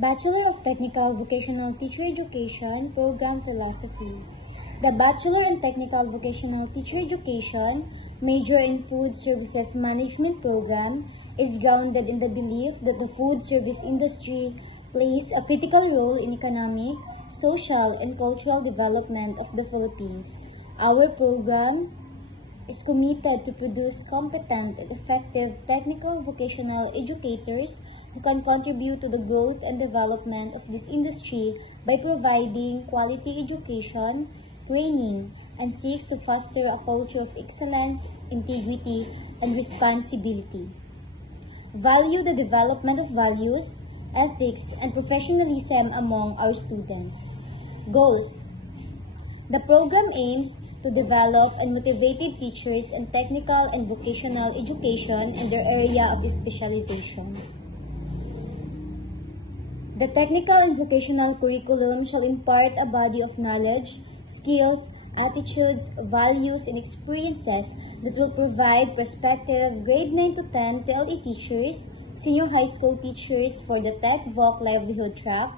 Bachelor of Technical Vocational Teacher Education Program Philosophy. The Bachelor in Technical Vocational Teacher Education, major in Food Services Management Program, is grounded in the belief that the food service industry plays a critical role in economic, social, and cultural development of the Philippines. Our program is committed to produce competent and effective technical vocational educators who can contribute to the growth and development of this industry by providing quality education, training, and seeks to foster a culture of excellence, integrity, and responsibility. Value the development of values, ethics, and professionalism among our students. Goals. The program aims to develop and motivated teachers in technical and vocational education in their area of specialization. The technical and vocational curriculum shall impart a body of knowledge, skills, attitudes, values, and experiences that will provide prospective grade 9 to 10 TLE teachers, senior high school teachers for the Tech Voc livelihood track,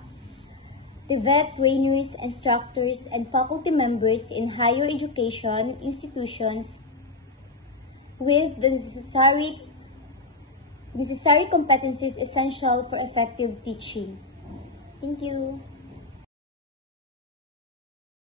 TVET trainers, instructors, and faculty members in higher education institutions with the necessary competencies essential for effective teaching. Thank you.